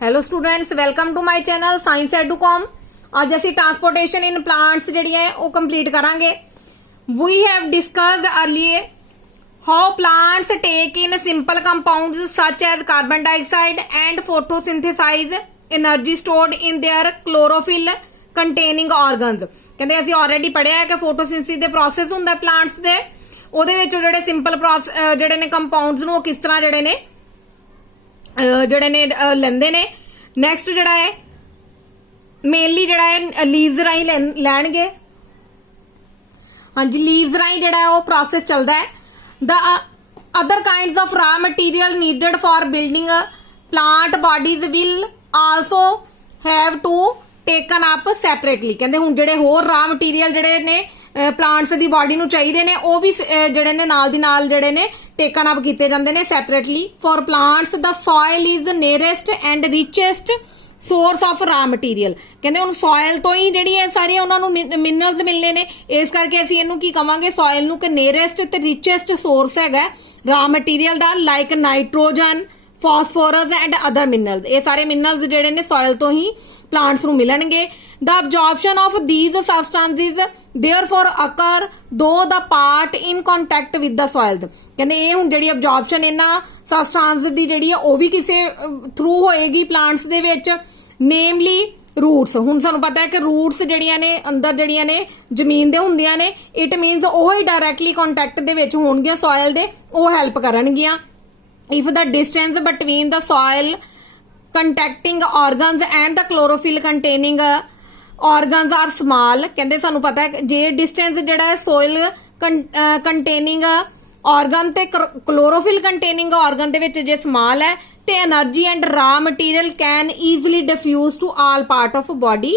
Hello students, welcome to my channel science Educom. आज ਅਸੀਂ transportation in plants ਜਿਹੜੀ ਹੈ ਉਹ ਕੰਪਲੀਟ ਕਰਾਂਗੇ। We have discussed earlier how plants take in simple compounds such as carbon dioxide and photosynthesize energy stored in their chlorophyll containing organs। ਕਹਿੰਦੇ ਅਸੀਂ already ਪੜਿਆ ਹੈ ਕਿ ਫੋਟੋਸਿੰਥਸਿਸ ਦੇ ਪ੍ਰੋਸੈਸ ਹੁੰਦਾ ਪਲਾਂਟਸ ਦੇ, ਉਹਦੇ ਵਿੱਚ ਜਿਹੜੇ ਸਿੰਪਲ ਜਿਹੜੇ ਨੇ ਕੰਪਾਊਂਡਸ ਨੂੰ ਕਿਸ ਤਰ੍ਹਾਂ ਜਿਹੜੇ ਨੇ ਲੈਂਦੇ ਨੇ। ਨੈਕਸਟ ਜਿਹੜਾ ਹੈ ਮੇਨਲੀ ਜਿਹੜਾ ਹੈ ਲੀਵਸ ਰਾਹੀਂ ਲੈਣਗੇ। ਹਾਂਜੀ, ਲੀਵਸ ਰਾਹੀਂ ਜਿਹੜਾ ਹੈ ਉਹ ਪ੍ਰੋਸੈਸ ਚੱਲਦਾ ਹੈ। The other kinds of raw material needed for building plant bodies will also have to taken up separately. ਕਹਿੰਦੇ ਹੁਣ ਜਿਹੜੇ ਹੋਰ ਰਾ ਮਟੀਰੀਅਲ ਜਿਹੜੇ ਨੇ ਪਲਾਂਟਸ ਦੀ ਬਾਡੀ ਨੂੰ ਚਾਹੀਦੇ ਨੇ ਉਹ ਵੀ ਜਿਹੜੇ ਨੇ ਨਾਲ ਦੀ ਨਾਲ ਜਿਹੜੇ ਨੇ ਟੇਕਨ ਅਪ ਕੀਤੇ ਜਾਂਦੇ ਨੇ separately. For plants the soil is nearest and richest source of raw material. ਕਹਿੰਦੇ ਹੁਣ ਸੋਇਲ ਤੋਂ ਹੀ ਜਿਹੜੀ ਹੈ ਸਾਰੀਆਂ ਉਹਨਾਂ ਨੂੰ ਮਿਨਰਲਸ ਮਿਲਨੇ ਨੇ, ਇਸ ਕਰਕੇ ਅਸੀਂ ਇਹਨੂੰ ਕੀ ਕਵਾਂਗੇ ਸੋਇਲ ਨੂੰ ਕਿ ਨੀਅਰੈਸਟ ਤੇ ਰਿਚੈਸਟ ਸੋਰਸ ਹੈਗਾ ਰਾ material the, like nitrogen, phosphorus and other minerals. ਇਹ ਸਾਰੇ ਮਿਨਰਲਸ ਜਿਹੜੇ ਨੇ ਸੋਇਲ ਤੋਂ ਹੀ ਪਲਾਂਟਸ ਨੂੰ ਮਿਲਣਗੇ। The absorption of these substances therefore occur though the part in contact with the soil। ਕਹਿੰਦੇ ਇਹ ਹੁਣ ਜਿਹੜੀ absorption ਇਹਨਾਂ ਸਬਸਟੈਂਸ ਦੀ ਜਿਹੜੀ ਹੈ ਉਹ ਵੀ ਕਿਸੇ ਥਰੂ ਹੋਏਗੀ ਪਲਾਂਟਸ ਦੇ ਵਿੱਚ, ਨੇਮਲੀ ਰੂਟਸ। ਹੁਣ ਸਾਨੂੰ ਪਤਾ ਹੈ ਕਿ ਰੂਟਸ ਜਿਹੜੀਆਂ ਨੇ ਅੰਦਰ ਜਿਹੜੀਆਂ ਨੇ ਜ਼ਮੀਨ ਦੇ ਹੁੰਦੀਆਂ ਨੇ, ਇਟ ਮੀਨਸ ਉਹ ਹੀ ਡਾਇਰੈਕਟਲੀ ਕੰਟੈਕਟ ਦੇ ਵਿੱਚ ਹੋਣਗੀਆਂ ਸੋਇਲ ਦੇ, ਉਹ ਹੈਲਪ ਕਰਨਗੀਆਂ। If the distance between the soil contacting organs and the chlorophyll containing organs are small. ਕਹਿੰਦੇ ਸਾਨੂੰ ਪਤਾ ਹੈ ਜੇ ਡਿਸਟੈਂਸ ਜਿਹੜਾ ਹੈ ਸੋਇਲ ਕੰਟੇਨਿੰਗ ਆਰਗਨ ਤੇ ਕਲੋਰੋਫਿਲ ਕੰਟੇਨਿੰਗ ਆਰਗਨ ਦੇ ਵਿੱਚ ਜੇ ਸਮਾਲ ਹੈ ਤੇ energy and raw material can easily diffuse to all part of body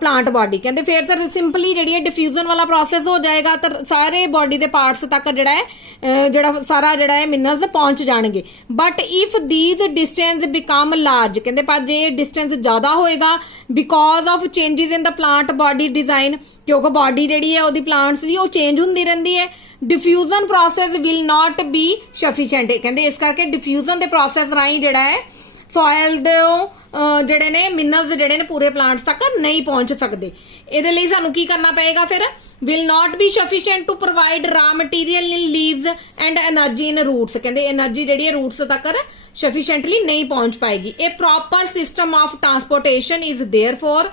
plant body. ਕਹਿੰਦੇ ਫਿਰ ਤਾਂ ਸਿੰਪਲੀ ਜਿਹੜੀ ਹੈ ਡਿਫਿਊਜ਼ਨ ਵਾਲਾ ਪ੍ਰੋਸੈਸ ਹੋ ਜਾਏਗਾ ਤਾਂ ਸਾਰੇ ਬਾਡੀ ਦੇ ਪਾਰਟਸ ਤੱਕ ਜਿਹੜਾ ਸਾਰਾ ਜਿਹੜਾ ਹੈ ਮਿਨਰਲਸ ਪਹੁੰਚ ਜਾਣਗੇ। But if these distance become large, ਕਹਿੰਦੇ ਪਰ ਜੇ ਡਿਸਟੈਂਸ ਜ਼ਿਆਦਾ ਹੋਏਗਾ because of changes in the plant body design, ਕਿਉਂਕਿ ਬਾਡੀ ਜਿਹੜੀ ਹੈ ਉਹਦੀ ਪਲਾਂਟਸ ਦੀ ਉਹ ਚੇਂਜ ਹੁੰਦੀ ਰਹਿੰਦੀ ਹੈ, diffusion process will not be sufficient. ਕਹਿੰਦੇ ਇਸ ਕਰਕੇ ਡਿਫਿਊਜ਼ਨ ਦੇ ਪ੍ਰੋਸੈਸ ਰਾਹੀਂ ਜਿਹੜਾ ਹੈ ਸੋਇਲ ਦੇ ਜਿਹੜੇ ਨੇ ਮਿਨਰਲਸ ਜਿਹੜੇ ਨੇ ਪੂਰੇ ਪਲਾਂਟਸ ਤੱਕ ਨਹੀਂ ਪਹੁੰਚ ਸਕਦੇ। ਇਹਦੇ ਲਈ ਸਾਨੂੰ ਕੀ ਕਰਨਾ ਪਏਗਾ ਫਿਰ, will not be sufficient to provide raw material in leaves and energy in roots। ਕਹਿੰਦੇ એનર્ਜੀ ਜਿਹੜੀ ਹੈ ਰੂਟਸ ਤੱਕ sufficiently ਨਹੀਂ ਪਹੁੰਚ ਪਾਏਗੀ। A proper system of transportation is therefore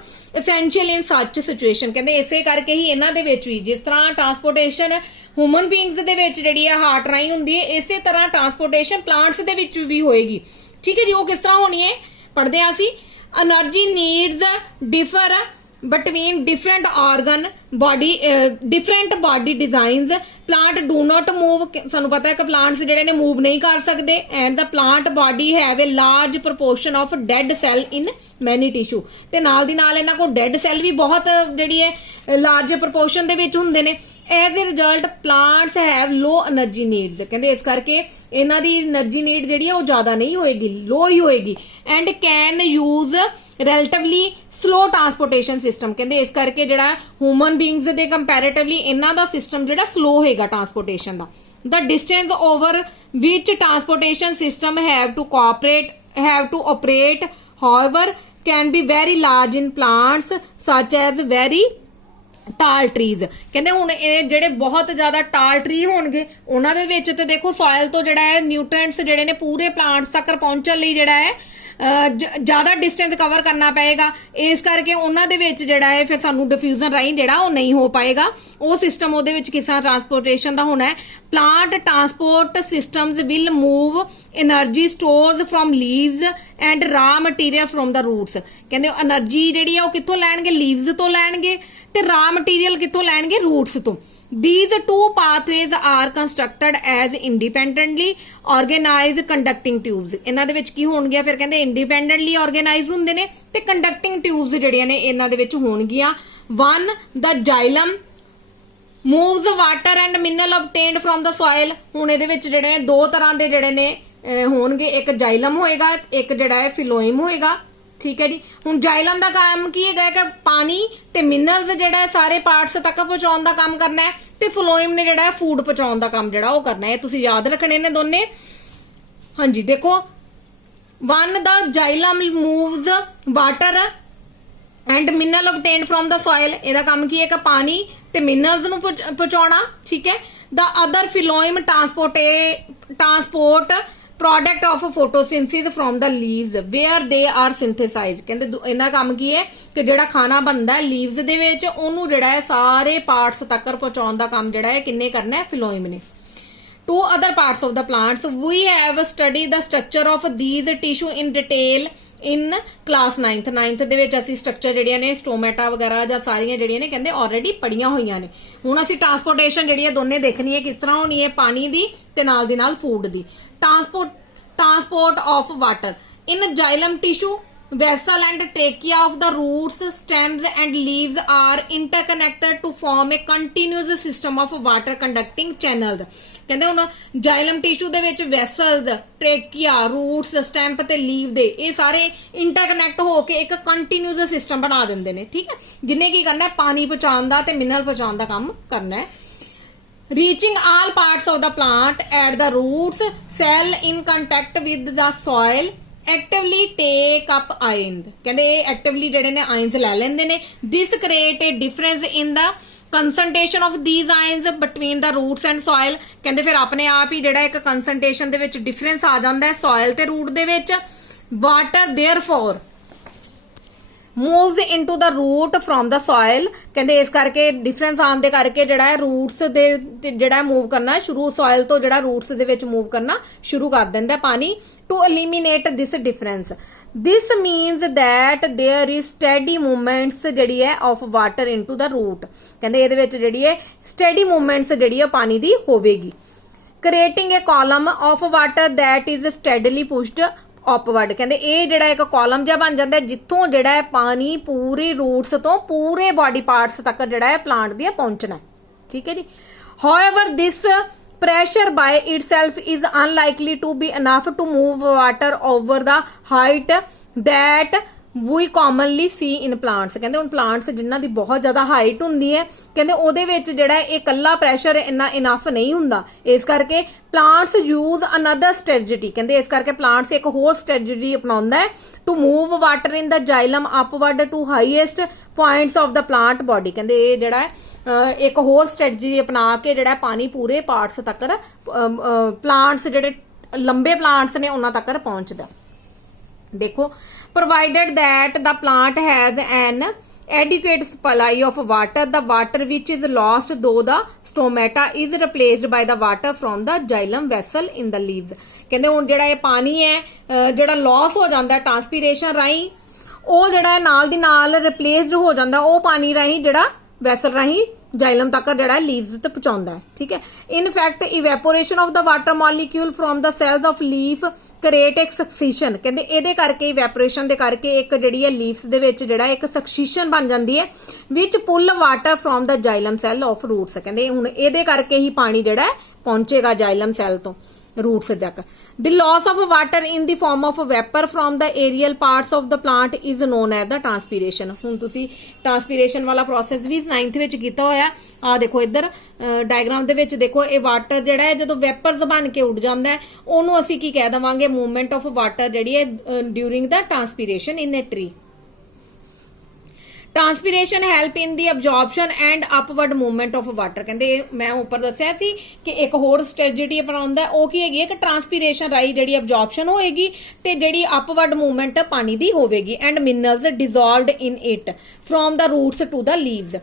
essential in such situation। ਕਹਿੰਦੇ ਇਸੇ ਕਰਕੇ ਹੀ ਇਹਨਾਂ ਦੇ ਵਿੱਚ ਵੀ ਜਿਸ ਤਰ੍ਹਾਂ ਟਰਾਂਸਪੋਰਟੇਸ਼ਨ ਹਿਊਮਨ ਬੀਇੰਗਸ ਦੇ ਵਿੱਚ ਜਿਹੜੀ ਹੈ ਹਾਰਟ ਰਾਹੀਂ ਹੁੰਦੀ ਹੈ, ਇਸੇ ਤਰ੍ਹਾਂ ਟਰਾਂਸਪੋਰਟੇਸ਼ਨ ਪਲਾਂਟਸ ਦੇ ਵਿੱਚ ਵੀ ਹੋਏਗੀ। ਠੀਕ ਹੈ ਜੀ, ਉਹ ਕਿਸ ਤਰ੍ਹਾਂ ਹੋਣੀ ਹੈ ਪੜ੍ਹਦੇ ਹਾਂ ਅਸੀਂ। Energy needs differ between different organ body different body designs। plant do not move। ਸਾਨੂੰ ਪਤਾ ਹੈ ਕਿ plants ਜਿਹੜੇ ਨੇ move ਨਹੀਂ ਕਰ ਸਕਦੇ and the plant body have a large proportion of dead cell in many tissue। ਤੇ ਨਾਲ ਦੀ ਨਾਲ ਇਹਨਾਂ ਕੋਲ dead cell ਵੀ ਬਹੁਤ ਜਿਹੜੀ ਹੈ large proportion ਦੇ ਵਿੱਚ ਹੁੰਦੇ ਨੇ। as a result plants have low energy needs। ਕਹਿੰਦੇ ਇਸ ਕਰਕੇ ਇਹਨਾਂ ਦੀ એનર્ਜੀ ਨੀਡ ਜਿਹੜੀ ਹੈ ਉਹ ਜ਼ਿਆਦਾ ਨਹੀਂ ਹੋਏਗੀ, ਲੋ ਹੀ ਹੋਏਗੀ। and can use relatively slow transportation system। ਕਹਿੰਦੇ ਇਸ ਕਰਕੇ ਜਿਹੜਾ ਹਿਊਮਨ ਬੀਇੰਗਸ ਦੇ ਕੰਪੈਰੀਟਿਵਲੀ ਇਹਨਾਂ ਦਾ ਸਿਸਟਮ ਜਿਹੜਾ ਸਲੋ ਹੋਏਗਾ transportation the. the distance over which transportation system have to operate however can be very large in plants such as very tall trees. ਕਹਿੰਦੇ ਹੁਣ ਇਹ ਜਿਹੜੇ ਬਹੁਤ ਜ਼ਿਆਦਾ ਟਾਲ ਟਰੀ ਹੋਣਗੇ ਉਹਨਾਂ ਦੇ ਵਿੱਚ ਤੇ ਦੇਖੋ ਸੋਇਲ ਤੋਂ ਜਿਹੜਾ ਹੈ ਨਿਊਟ੍ਰੀਐਂਟਸ ਜਿਹੜੇ ਨੇ ਪੂਰੇ ਪਲਾਂਟਸ ਤੱਕ ਪਹੁੰਚਣ ਲਈ ਜਿਹੜਾ ਹੈ ਜ਼ਿਆਦਾ ਡਿਸਟੈਂਸ ਕਵਰ ਕਰਨਾ ਪਏਗਾ। ਇਸ ਕਰਕੇ ਉਹਨਾਂ ਦੇ ਵਿੱਚ ਜਿਹੜਾ ਹੈ ਫਿਰ ਸਾਨੂੰ ਡਿਫਿਊਜ਼ਨ ਰਾਹੀਂ ਜਿਹੜਾ ਉਹ ਨਹੀਂ ਹੋ ਪਾਏਗਾ। ਉਹ ਸਿਸਟਮ ਉਹਦੇ ਵਿੱਚ ਕਿਸ ਤਰ੍ਹਾਂ ਟਰਾਂਸਪੋਰਟੇਸ਼ਨ ਦਾ ਹੋਣਾ ਹੈ। Plant transport systems will move energy stores from leaves and raw material from the roots. ਕਹਿੰਦੇ એનર્ਜੀ ਜਿਹੜੀ ਆ ਉਹ ਕਿੱਥੋਂ ਲੈਣਗੇ, ਲੀਵਸ ਤੋਂ ਲੈਣਗੇ, ਤੇ ਰਾ ਮਟੀਰੀਅਲ ਕਿੱਥੋਂ ਲੈਣਗੇ, ਰੂਟਸ ਤੋਂ। These two pathways are constructed as independently organized conducting tubes। ਇਹਨਾਂ ਦੇ ਵਿੱਚ ਕੀ ਹੋਣਗੀਆਂ ਫਿਰ ਕਹਿੰਦੇ independently organized ਹੁੰਦੇ ਨੇ ਤੇ conducting tubes ਜਿਹੜੀਆਂ ਨੇ ਇਹਨਾਂ ਦੇ ਵਿੱਚ ਹੋਣਗੀਆਂ। One, the xylem moves water and mineral obtained from the soil। ਹੁਣ ਇਹਦੇ ਵਿੱਚ ਜਿਹੜੇ ਨੇ ਦੋ ਤਰ੍ਹਾਂ ਦੇ ਜਿਹੜੇ ਨੇ ਹੋਣਗੇ, ਇੱਕ ਜਾਈਲਮ ਹੋਏਗਾ, ਇੱਕ ਜਿਹੜਾ ਹੈ ਫਿਲੋਇਮ ਹੋਏਗਾ। ਠੀਕ ਹੈ ਜੀ, ਹੁਣ ਜਾਈਲਮ ਦਾ ਕੰਮ ਕੀ ਹੈਗਾ ਕਿ ਪਾਣੀ ਤੇ ਮਿਨਰਲਸ ਜਿਹੜਾ ਸਾਰੇ ਪਾਰਟਸ ਤੱਕ ਪਹੁੰਚਾਉਣ ਦਾ ਕੰਮ ਕਰਨਾ ਹੈ, ਤੇ ਫਲੋਇਮ ਨੇ ਜਿਹੜਾ ਫੂਡ ਪਹੁੰਚਾਉਣ ਦਾ ਕੰਮ ਜਿਹੜਾ ਉਹ ਕਰਨਾ ਹੈ। ਤੁਸੀਂ ਯਾਦ ਰੱਖਣੇ ਨੇ ਦੋਨੇ। ਹਾਂਜੀ ਦੇਖੋ 1 the xylem moves water and mineral obtained from the soil, ਇਹਦਾ ਕੰਮ ਕੀ ਹੈ ਕਿ ਪਾਣੀ ਤੇ ਮਿਨਰਲਸ ਨੂੰ ਪਹੁੰਚਾਉਣਾ, ਠੀਕ ਹੈ। the other phloem transport product of photosynthesis from the leaves where they are synthesized, ਕਹਿੰਦੇ ਇਹਨਾਂ ਕੰਮ ਕੀ ਹੈ ਕਿ ਜਿਹੜਾ ਖਾਣਾ ਬਣਦਾ ਹੈ ਲੀਵਸ ਦੇ ਵਿੱਚ ਉਹਨੂੰ ਜਿਹੜਾ ਹੈ ਸਾਰੇ ਪਾਰਟਸ ਤੱਕ ਪਹੁੰਚਾਉਣ ਦਾ ਕੰਮ ਜਿਹੜਾ ਹੈ ਕਿੰਨੇ ਕਰਨਾ ਹੈ, ਫਲੋਇਮ ਨੇ। Two other parts of the plants, we have studied the structure of these tissue in detail in class 9th ਦੇ ਵਿੱਚ ਅਸੀਂ ਸਟਰਕਚਰ ਜਿਹੜੀਆਂ ਨੇ ਸਟੋਮੇਟਾ ਵਗੈਰਾ ਜਾਂ ਸਾਰੀਆਂ ਜਿਹੜੀਆਂ ਨੇ ਕਹਿੰਦੇ ਆਲਰੇਡੀ ਪੜੀਆਂ ਹੋਈਆਂ ਨੇ। ਹੁਣ ਅਸੀਂ ਟਰਾਂਸਪੋਰਟੇਸ਼ਨ ਜਿਹੜੀ ਹੈ ਦੋਨੇ ਦੇਖਣੀ ਹੈ ਕਿਸ ਤਰ੍ਹਾਂ ਹੋਣੀ ਹੈ, ਪਾਣੀ ਦੀ ਤੇ ਨਾਲ ਦੀ ਨਾਲ food the. transport of water in xylem tissue, vessel and trachea of the roots, stems and leaves are interconnected to form a continuous system of water conducting channels, ਕਹਿੰਦੇ ਹੁਣ ਜਾਈਲਮ ਟਿਸ਼ੂ ਦੇ ਵਿੱਚ ਵੈਸਲਸ, ਟ੍ਰੇਕੀਆ, ਰੂਟਸ, ਸਟੈਂਪ ਤੇ leave ਦੇ ਇਹ ਸਾਰੇ ਇੰਟਰਕਨੈਕਟ ਹੋ ਕੇ ਇੱਕ ਕੰਟੀਨਿਊਸ ਸਿਸਟਮ ਬਣਾ ਦਿੰਦੇ ਨੇ, ਠੀਕ ਹੈ, ਜਿੰਨੇ ਕੀ ਕਰਨਾ ਹੈ ਪਾਣੀ ਪਹੁੰਚਾਉਣ ਦਾ ਤੇ ਮਿਨਰਲ ਪਹੁੰਚਾਉਣ ਦਾ ਕੰਮ ਕਰਨਾ ਹੈ। reaching all parts of the plant at the roots, cell in contact with the soil actively take up ions, ਕਹਿੰਦੇ ਇਹ ਐਕਟਿਵਲੀ ਜਿਹੜੇ ਨੇ ਆਇਨਸ ਲੈ ਲੈਂਦੇ ਨੇ। this create a difference in the concentration of these ions between the roots and soil, ਕਹਿੰਦੇ ਫਿਰ ਆਪਣੇ ਆਪ ਹੀ ਜਿਹੜਾ ਇੱਕ concentration ਦੇ ਵਿੱਚ difference ਆ ਜਾਂਦਾ ਹੈ soil ਤੇ root ਦੇ ਵਿੱਚ। water therefore moves into the root from the soil, ਕਹਿੰਦੇ ਇਸ ਕਰਕੇ ਡਿਫਰੈਂਸ ਆਉਣ ਦੇ ਕਰਕੇ ਜਿਹੜਾ ਹੈ ਰੂਟਸ ਦੇ ਜਿਹੜਾ ਮੂਵ ਕਰਨਾ ਸ਼ੁਰੂ soil ਤੋਂ ਜਿਹੜਾ ਰੂਟਸ ਦੇ ਵਿੱਚ ਮੂਵ ਕਰਨਾ ਸ਼ੁਰੂ ਕਰ ਦਿੰਦਾ ਪਾਣੀ। to eliminate this difference, this means that there is steady movements ਜਿਹੜੀ ਹੈ of water into the root, ਕਹਿੰਦੇ ਇਹਦੇ ਵਿੱਚ ਜਿਹੜੀ ਹੈ steady movements ਜਿਹੜੀ ਹੈ ਪਾਣੀ ਦੀ ਹੋਵੇਗੀ। creating a column of water that is steadily pushed upward, ਕਹਿੰਦੇ ਇਹ ਜਿਹੜਾ ਇੱਕ ਕਾਲਮ ਜਿਹਾ ਬਣ ਜਾਂਦਾ ਜਿੱਥੋਂ ਜਿਹੜਾ ਹੈ ਪਾਣੀ ਪੂਰੇ ਰੂਟਸ ਤੋਂ ਪੂਰੇ ਬਾਡੀ ਪਾਰਟਸ ਤੱਕ ਜਿਹੜਾ ਹੈ ਪਲਾਂਟ ਦੀਆਂ ਪਹੁੰਚਣਾ, ਠੀਕ ਹੈ ਜੀ। however this pressure by itself is unlikely to be enough to move water over the height that we commonly see in plants, ਕਹਿੰਦੇ ਹੁਣ ਪਲਾਂਟਸ ਜਿਨ੍ਹਾਂ ਦੀ ਬਹੁਤ ਜ਼ਿਆਦਾ ਹਾਈਟ ਹੁੰਦੀ ਹੈ ਕਹਿੰਦੇ ਉਹਦੇ ਵਿੱਚ ਜਿਹੜਾ ਇਹ ਇਕੱਲਾ ਪ੍ਰੈਸ਼ਰ ਇੰਨਾ ਇਨਫ ਨਹੀਂ ਹੁੰਦਾ, ਇਸ ਕਰਕੇ ਪਲਾਂਟਸ ਯੂਜ਼ ਅਨਦਰ ਸਟ੍ਰੈਟਜੀ, ਕਹਿੰਦੇ ਇਸ ਕਰਕੇ ਪਲਾਂਟਸ ਇੱਕ ਹੋਰ ਸਟ੍ਰੈਟਜੀ ਅਪਣਾਉਂਦਾ ਹੈ to move water in the xylem upward to highest points of the plant body, ਕਹਿੰਦੇ ਇਹ ਜਿਹੜਾ ਹੈ ਇੱਕ ਹੋਰ ਸਟ੍ਰੈਟਜੀ ਅਪਣਾ ਕੇ ਜਿਹੜਾ ਪਾਣੀ ਪੂਰੇ ਪਾਰਟਸ ਤੱਕ ਪਲਾਂਟਸ ਜਿਹੜੇ ਲੰਬੇ ਪਲਾਂਟਸ ਨੇ ਉਹਨਾਂ ਤੱਕ ਪਹੁੰਚਦਾ। ਦੇਖੋ provided that the plant has an adequate supply of water, the water which is lost though the stomata is replaced by the water from the xylem vessel in the leaves, ਕਹਿੰਦੇ ਹੁਣ ਜਿਹੜਾ ਇਹ ਪਾਣੀ ਹੈ ਜਿਹੜਾ ਲਾਸ ਹੋ ਜਾਂਦਾ ਟ੍ਰਾਂਸਪੀਰੇਸ਼ਨ ਰਾਹੀਂ ਉਹ ਜਿਹੜਾ ਨਾਲ ਦੀ ਨਾਲ ਰਿਪਲੇਸਡ ਹੋ ਜਾਂਦਾ ਉਹ ਪਾਣੀ ਰਾਹੀਂ ਜਿਹੜਾ ਵੈਸਲ ਰਾਹੀਂ ਜਾਈਲਮ ਤੱਕ ਜਿਹੜਾ ਲੀਵਸ ਤੇ ਪਹੁੰਚਾਉਂਦਾ ਹੈ, ਠੀਕ ਹੈ। In fact evaporation of the water molecule from the cells of leaf create ਇੱਕ ਸਕਸੀਸ਼ਨ, ਕਹਿੰਦੇ ਇਹਦੇ ਕਰਕੇ ਇਵੈਪੋਰੇਸ਼ਨ ਦੇ ਕਰਕੇ ਇੱਕ ਜਿਹੜੀ ਹੈ ਲੀਵਸ ਦੇ ਵਿੱਚ ਜਿਹੜਾ ਇੱਕ ਸਕਸੀਸ਼ਨ ਬਣ ਜਾਂਦੀ ਹੈ which pull water from the xylem cell of roots, ਕਹਿੰਦੇ ਹੁਣ ਇਹਦੇ ਕਰਕੇ ਹੀ ਪਾਣੀ ਜਿਹੜਾ ਪਹੁੰਚੇਗਾ ਜਾਈਲਮ ਸੈਲ ਤੋਂ roots ਤੱਕ। the loss of water in the form of vapor from the aerial parts of the plant is known as the transpiration, ਹੁਣ ਤੁਸੀਂ ਟ੍ਰਾਂਸਪੀਰੇਸ਼ਨ ਵਾਲਾ ਪ੍ਰੋਸੈਸ ਵੀ 9th ਵਿੱਚ ਕੀਤਾ ਹੋਇਆ ਆ ਦੇਖੋ ਇੱਧਰ ਡਾਇਗਰਾਮ ਦੇ ਵਿੱਚ ਦੇਖੋ ਇਹ ਵਾਟਰ ਜਿਹੜਾ ਹੈ ਜਦੋਂ ਵੈਪਰਸ ਬਣ ਕੇ ਉੱਡ ਜਾਂਦਾ ਹੈ ਉਹਨੂੰ ਅਸੀਂ ਕੀ ਕਹਿ ਦਵਾਂਗੇ ਮੂਵਮੈਂਟ ਆਫ ਵਾਟਰ ਜਿਹੜੀ ਹੈ during the transpiration in a tree. Transpiration help in the absorption and upward movement of water, कहते मैं ऊपर दसिया सी कि एक होर स्ट्रेटजी अपनाउंदा है ਉਹ ਕੀ ਹੈਗੀ ਕਿ ट्रांसपीरेशन राही ਜਿਹੜੀ अब्जॉर्प्शन होएगी ਤੇ ਜਿਹੜੀ अपवर्ड मूवमेंट ਪਾਣੀ ਦੀ ਹੋਵੇਗੀ and minerals dissolved in it from the roots to the leaves.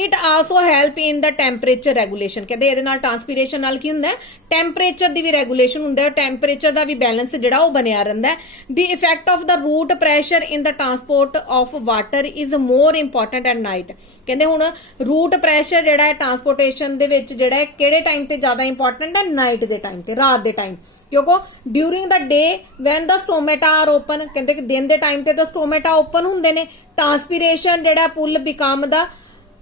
It also help in the temperature regulation, ਕਹਿੰਦੇ ਇਹਦੇ ਨਾਲ ਟ੍ਰਾਂਸਪੀਰੇਸ਼ਨ ਨਾਲ ਕੀ ਹੁੰਦਾ ਹੈ ਟੈਂਪਰੇਚਰ ਦੀ ਵੀ ਰੈਗੂਲੇਸ਼ਨ ਹੁੰਦਾ ਹੈ, ਟੈਂਪਰੇਚਰ ਦਾ ਵੀ ਬੈਲੈਂਸ ਜਿਹੜਾ ਉਹ ਬਣਿਆ ਰਹਿੰਦਾ ਹੈ। The effect of the root pressure in the transport of water is more important at night, ਕਹਿੰਦੇ ਹੁਣ ਰੂਟ ਪ੍ਰੈਸ਼ਰ ਜਿਹੜਾ ਹੈ ਟਰਾਂਸਪੋਰਟੇਸ਼ਨ ਦੇ ਵਿੱਚ ਜਿਹੜਾ ਹੈ ਕਿਹੜੇ ਟਾਈਮ ਤੇ ਜ਼ਿਆਦਾ ਇੰਪੋਰਟੈਂਟ ਹੈ ਨਾਈਟ ਦੇ ਟਾਈਮ ਤੇ, ਰਾਤ ਦੇ ਟਾਈਮ, ਕਿਉਂਕਿ during the day when the stomata are open, ਕਹਿੰਦੇ ਕਿ ਦਿਨ ਦੇ ਟਾਈਮ ਤੇ ਤਾਂ ਸਟੋਮੇਟਾ ਓਪਨ ਹੁੰਦੇ ਨੇ, ਟਰਾਂਸਪੀਰੇਸ਼ਨ ਜਿਹੜਾ ਪੁੱਲ become the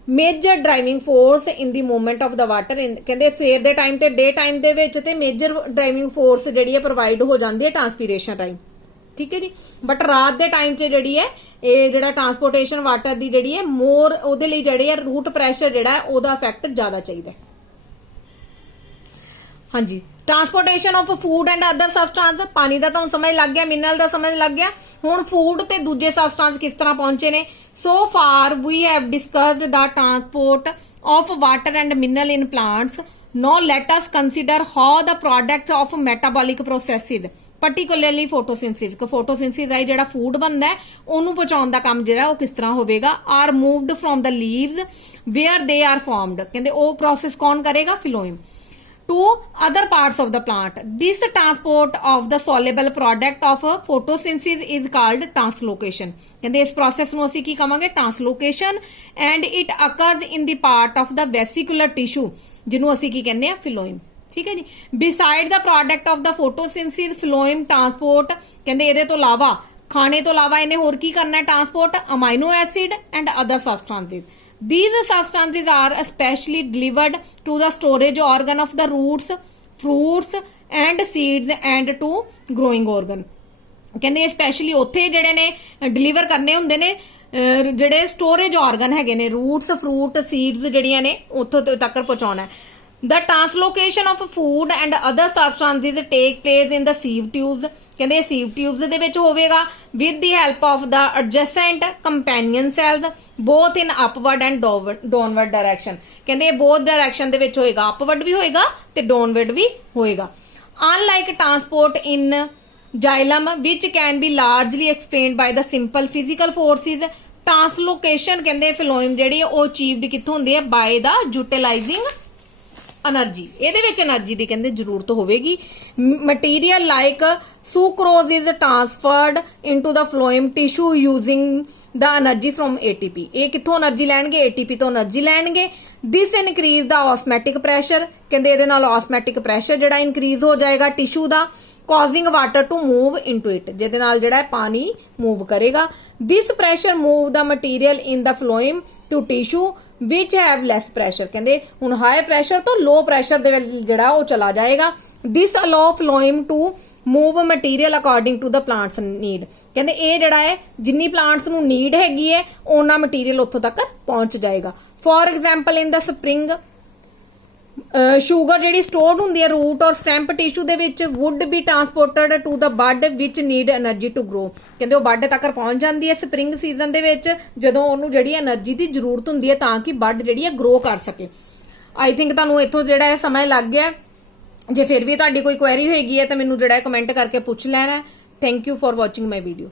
major driving force in the movement of the water, ਕਹਿੰਦੇ ਸਵੇਰ ਦੇ ਟਾਈਮ ਤੇ ਡੇ ਟਾਈਮ ਦੇ ਵਿੱਚ ਤੇ ਮੇਜਰ ਡਰਾਈਵਿੰਗ ਫੋਰਸ ਜਿਹੜੀ ਹੈ ਪ੍ਰੋਵਾਈਡ ਹੋ ਜਾਂਦੀ ਹੈ ਟ੍ਰਾਂਸਪੀਰੇਸ਼ਨ ਟਾਈਮ, ਠੀਕ ਹੈ ਜੀ। ਬਟ ਰਾਤ ਦੇ ਟਾਈਮ 'ਚ ਜਿਹੜੀ ਹੈ ਇਹ ਜਿਹੜਾ ਟ੍ਰਾਂਸਪੋਰਟੇਸ਼ਨ ਵਾਟਰ ਦੀ ਜਿਹੜੀ ਹੈ ਮੋਰ ਉਹਦੇ ਲਈ ਜਿਹੜੇ ਹੈ ਰੂਟ ਪ੍ਰੈਸ਼ਰ ਜਿਹੜਾ ਹੈ ਉਹਦਾ ਇਫੈਕਟ ਜ਼ਿਆਦਾ ਚਾਹੀਦਾ। ਹਾਂਜੀ, transportation of food and other substance, पानी का तुहानूं समझ लग गया, मिनरल का समझ लग गया। हुण फूड ते दूजे सबस्टांस किस तरह पहुंचे ने। So far we have discussed the transport of water and mineral in plants. Now let us consider how the products of metabolic processes, particularly photosynthesis, को photosynthesis राही ਜਿਹੜਾ ਫੂਡ ਬਣਦਾ ਹੈ ਉਹਨੂੰ ਪਹੁੰਚਾਉਣ ਦਾ ਕੰਮ ਜਿਹੜਾ ਉਹ ਕਿਸ ਤਰ੍ਹਾਂ ਹੋਵੇਗਾ। are moved from the leaves where they are formed, ਕਹਿੰਦੇ ਉਹ process ਕੌਣ ਕਰੇਗਾ, phloem, to other parts of the plant. This transport of the soluble product of photosynthesis is called translocation, ਕਹਿੰਦੇ ਇਸ process ਨੂੰ ਅਸੀਂ ਕੀ ਕਹਾਂਗੇ, translocation, and it occurs in the part of the vesicular tissue ਜਿਹਨੂੰ ਅਸੀਂ ਕੀ ਕਹਿੰਦੇ ਆ, phloem, ਠੀਕ ਹੈ ਜੀ। beside the product of the photosynthesis phloem transport, ਕਹਿੰਦੇ ਇਹਦੇ ਤੋਂ ਇਲਾਵਾ ਖਾਣੇ ਤੋਂ ਇਲਾਵਾ ਇਹਨੇ ਹੋਰ ਕੀ ਕਰਨਾ ਹੈ, transport amino acid and other substances. These substances are especially delivered to the storage organ of the roots, fruits and seeds and to growing organ, ਕਹਿੰਦੇ ਸਪੈਸ਼ਲੀ ਉੱਥੇ ਜਿਹੜੇ ਨੇ ਡਿਲੀਵਰ ਕਰਨੇ ਹੁੰਦੇ ਨੇ ਜਿਹੜੇ ਸਟੋਰੇਜ ਆਰਗਨ ਹੈਗੇ ਨੇ, ਰੂਟਸ, ਫਰੂਟ, ਸੀਡਸ ਜਿਹੜੀਆਂ ਨੇ ਉੱਥੋਂ ਤੱਕ ਪਹੁੰਚਾਉਣਾ ਹੈ। The translocation of food and other substances take place in the sieve tubes, ਕਹਿੰਦੇ sieve tubes ਦੇ ਵਿੱਚ ਹੋਵੇਗਾ with the help of the adjacent companion cells both in upward and downward direction, ਕਹਿੰਦੇ both direction ਦੇ ਵਿੱਚ ਹੋਏਗਾ, upward ਵੀ ਹੋਏਗਾ ਤੇ downward ਵੀ ਹੋਏਗਾ। Unlike transport in xylem which can be largely explained by the simple physical forces, translocation ਕਹਿੰਦੇ phloem ਜਿਹੜੀ ਉਹ achieved ਕਿੱਥੋਂ ਹੁੰਦੀ ਹੈ, by the utilizing एनर्जी। ਇਹਦੇ ਵਿੱਚ એનર્ਜੀ ਦੀ ਕਹਿੰਦੇ ਜ਼ਰੂਰਤ ਹੋਵੇਗੀ। Material like sucrose is transferred into the phloem tissue using the energy from ATP। ਇਹ ਕਿੱਥੋਂ એનર્ਜੀ ਲੈਣਗੇ, ATP ਤੋਂ એનર્ਜੀ ਲੈਣਗੇ। ਦਿਸ ਇਨਕਰੀਜ਼ ਦਾ ਆਸਮੈਟਿਕ ਪ੍ਰੈਸ਼ਰ, ਕਹਿੰਦੇ ਇਹਦੇ ਨਾਲ ਆਸਮੈਟਿਕ ਪ੍ਰੈਸ਼ਰ ਜਿਹੜਾ ਇਨਕਰੀਜ਼ ਹੋ ਜਾਏਗਾ tissue the, causing water to move into it, ਜਿਹਦੇ ਨਾਲ ਜਿਹੜਾ ਪਾਣੀ ਮੂਵ ਕਰੇਗਾ। this pressure move the material in the phloem to tissue which have less pressure, ਕਹਿੰਦੇ ਹੁਣ ਹਾਈ ਪ੍ਰੈਸ਼ਰ ਤੋਂ ਲੋ ਪ੍ਰੈਸ਼ਰ ਦੇ ਵਿੱਚ ਜਿਹੜਾ ਉਹ ਚਲਾ ਜਾਏਗਾ। this allow phloem to move material according to the plant's need, ਕਹਿੰਦੇ ਇਹ ਜਿਹੜਾ ਹੈ ਜਿੰਨੀ ਪਲਾਂਟਸ ਨੂੰ ਨੀਡ ਹੈਗੀ ਹੈ ਉਹਨਾਂ ਮਟੀਰੀਅਲ ਉੱਥੋਂ ਤੱਕ ਪਹੁੰਚ ਜਾਏਗਾ। for example in the spring sugar ਜਿਹੜੀ ਸਟੋਰਡ ਹੁੰਦੀ ਹੈ ਰੂਟ ਔਰ ਸਟੈਂਪ ਟਿਸ਼ੂ ਦੇ ਵਿੱਚ would be transported to the bud which need energy to grow, ਕਹਿੰਦੇ ਉਹ ਬਡ ਤੱਕ ਪਹੁੰਚ ਜਾਂਦੀ ਹੈ ਸਪਰਿੰਗ ਸੀਜ਼ਨ ਦੇ ਵਿੱਚ ਜਦੋਂ ਉਹਨੂੰ ਜਿਹੜੀ એનર્ਜੀ ਦੀ ਜ਼ਰੂਰਤ ਹੁੰਦੀ ਹੈ ਤਾਂ ਕਿ ਬਡ ਜਿਹੜੀ ਹੈ ਗਰੋ ਕਰ ਸਕੇ। ਆਈ ਥਿੰਕ ਤੁਹਾਨੂੰ ਇੱਥੋਂ ਜਿਹੜਾ ਹੈ ਸਮਝ ਲੱਗ ਗਿਆ। ਜੇ ਫਿਰ ਵੀ ਤੁਹਾਡੀ ਕੋਈ ਕੁਐਰੀ ਹੋਏਗੀ ਹੈ ਤਾਂ ਮੈਨੂੰ ਜਿਹੜਾ ਕਮੈਂਟ ਕਰਕੇ ਪੁੱਛ ਲੈਣਾ। Thank you for watching my video.